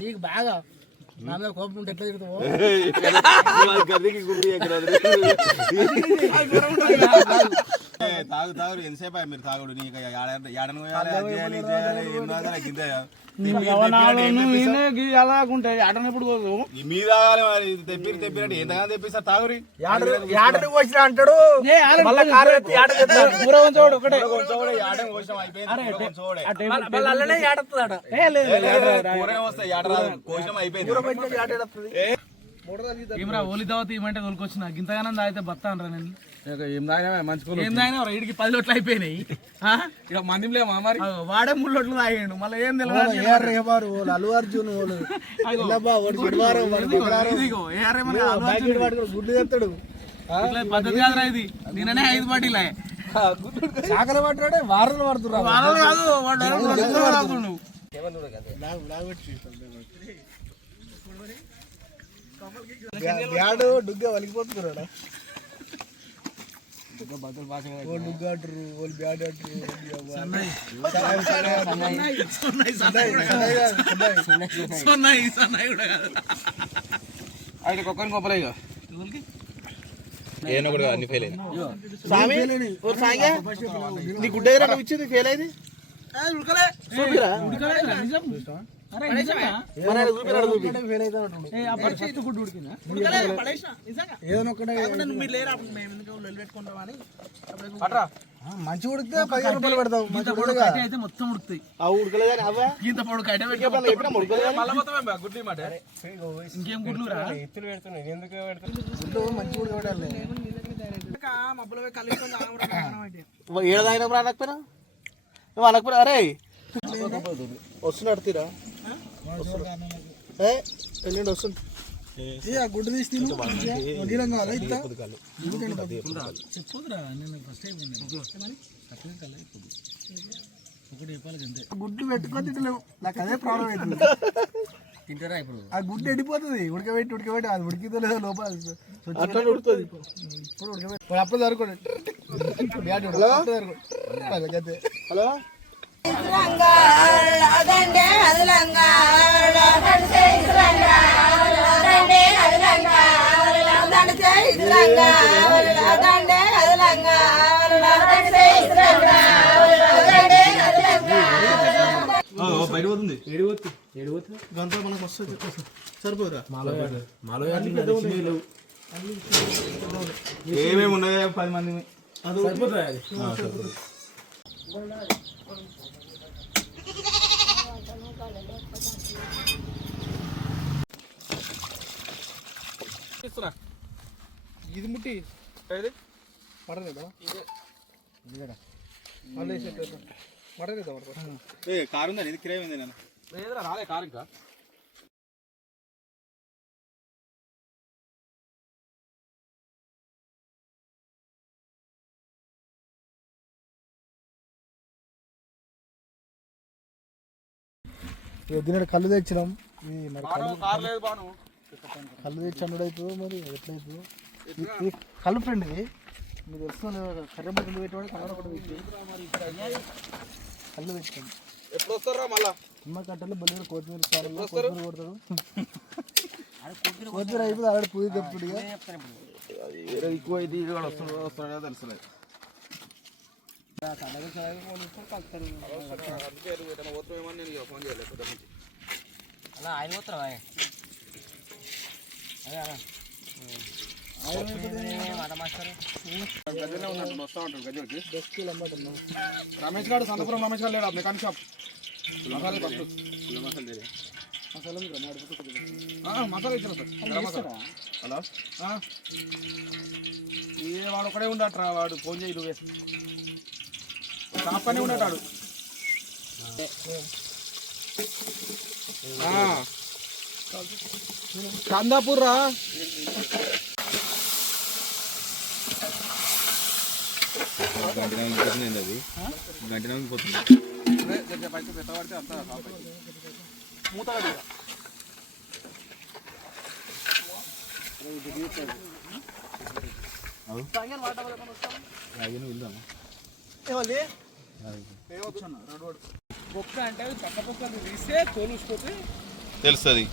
నీకు బాగా నా మీద కోపం ఉంటే ఎట్లా తిరుగుతావు? తాగు తాగు ఎంతసేపు మీరు తాగుడు నీకు అలాగుంటాయి ఆటను ఎప్పుడు మీ తాగాలి మరి తెప్పినట్టు ఎంతగానో తెప్పిస్తారు తాగురి వచ్చిన అంటాడు ఏమరా ఓలి దావతి ఏమంటే తోలుకొచ్చిన గింతగానం తాగితే బతా అనరా నేను ఏం తాగినా ఇడికి 10 లోట్లు అయిపోయినాయి ఇక మంది మరి వాడే 3 లోట్లు తాగాడు మళ్ళీ ఏం తెలియదు అల్లు అర్జున్ గుడ్లు తెస్తాడు పద్ధతి కాదురా ఇది నేననే 5 బాటిల్ చాకలి పట్టాడే వారాలు పడుతున్నారు బ్యాడు డుగ్గా వలిగిపోతున్నాడు డుగ్గా అంటారు వాళ్ళు బ్యాడ్ అంటారు అయితే కుక్కని గొప్పలే నీ గుడ్డ ఇచ్చింది ఫెయిల్ అయింది మంచి ఉడికితే 15 రూపాయలు పెడతావు అయితే మొత్తం ఉడుకుతాయి ఇంత పొడు ఇంకేం గుడ్లు మంచి ఉడకబెట్టాలి ఏడాదైనా అనకపోయినా నువ్వు అనకపోయినా అరే వస్తున్నాడు తీరా వెళ్ళండి వస్తుంది గుడ్డు తీసి గుడ్లు పెట్టుకొని తింటలేవు నాకు అదే ప్రాబ్లం అవుతుంది తింటారా ఇప్పుడు ఆ గుడ్డు ఎండిపోతుంది ఉడకబెట్టి అది ఉడికితే లేదా లోపల ఉడుతుంది ఇప్పుడు ఉడకబెట్టి అప్పుడు జరుగుకోండి హలో గంట మనకు వస్తుంది సరిపోదురా ఏమేమి ఉన్నాయి 10 మంది ఇది ముట్టి మటన్ కారు ఉందా ఇది కిరాయి ఉంది నేను రాలే కారు ఇంకా దీని కళ్ళు తెచ్చినాం లేదు బాను కళ్ళు తెచ్చి అన్నుడు అవుతుందో మరి ఎట్లయితుందో ఇది కళ్ళు ఫ్రెండ్ ఇది మీకు తెలుస్తుంది కర్ర బట్టలు పెట్టేవాడు కలర్ కూడా పెట్టి కళ్ళు తెచ్చాం ఎప్పుడు వస్తారా మళ్ళా నిమ్మ కట్టలు బల్లి కొత్తిమీర కొత్తిమీర కొడతాడు కొత్తిమీర అయిపోతే ఆడ పూజ చెప్తాడు ఎక్కువ అయితే ఇది కూడా వస్తాడో తెలుసలేదు అలా ఆయన పోతారా రమేష్ గారు సంతపురం రమేష్ గారు లేడు మెకానిక్ షాప్ మసాలా ఇచ్చారు సార్ హలో ఏ వాడు ఒకడే ఉండట్రా వాడు ఫోన్ చేయి నువ్వే షాప్ పని ఉండటాడు కందాపూర్ రా అది గంట పోతుంది మూత బొక్క అంటే అది పక్క బొక్కలు తీస్తే తోలుసిపోతే తెలుస్తుంది